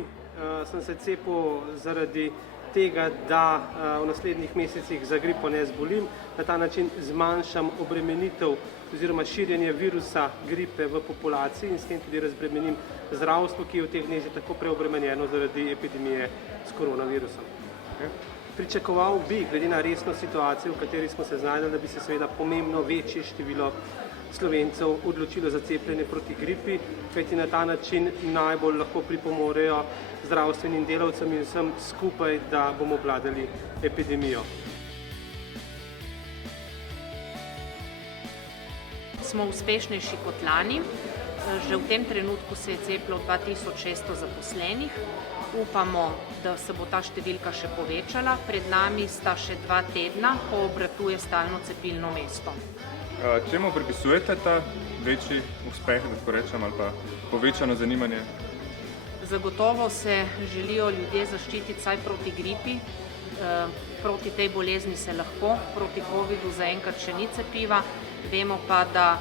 tudi sem se cepil zaradi tega, da v naslednjih mesecih za gripo ne zbolim. Na ta način zmanjšam obremenitev oziroma širjenje virusa gripe v populaciji in s tem tudi razbremenim zdravstvo, ki je v teh dneh že tako preobremenjeno zaradi epidemije s koronavirusom. Pričakoval bi, glede na resno situacijo, v kateri smo se znašli, da bi se seveda pomembno večje število Slovencev odločilo za cepljenje proti gripi, kajti na ta način najbolj lahko pripomorejo zdravstvenim delavcem in vsem skupaj, da bomo obvladali epidemijo. Smo uspešnejši kot lani. Že v tem trenutku se je cepilo 2600 zaposlenih. Upamo, da se bo ta številka še povečala. Pred nami sta še 2 tedna, ko obratuje stalno cepilno mesto. Čemu pripisujete ta večji uspeh, da tako rečem, ali pa povečano zanimanje? Zagotovo se želijo ljudje zaščititi vsaj proti gripi. Proti tej bolezni se lahko, proti covidu zaenkrat še ni cepiva. Vemo pa, da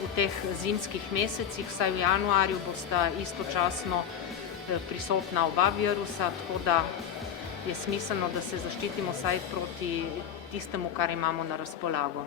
v teh zimskih mesecih, vsaj v januarju, bosta istočasno prisotna oba virusa, tako da je smiselno, da se zaščitimo vsaj proti tistemu, kar imamo na razpolago.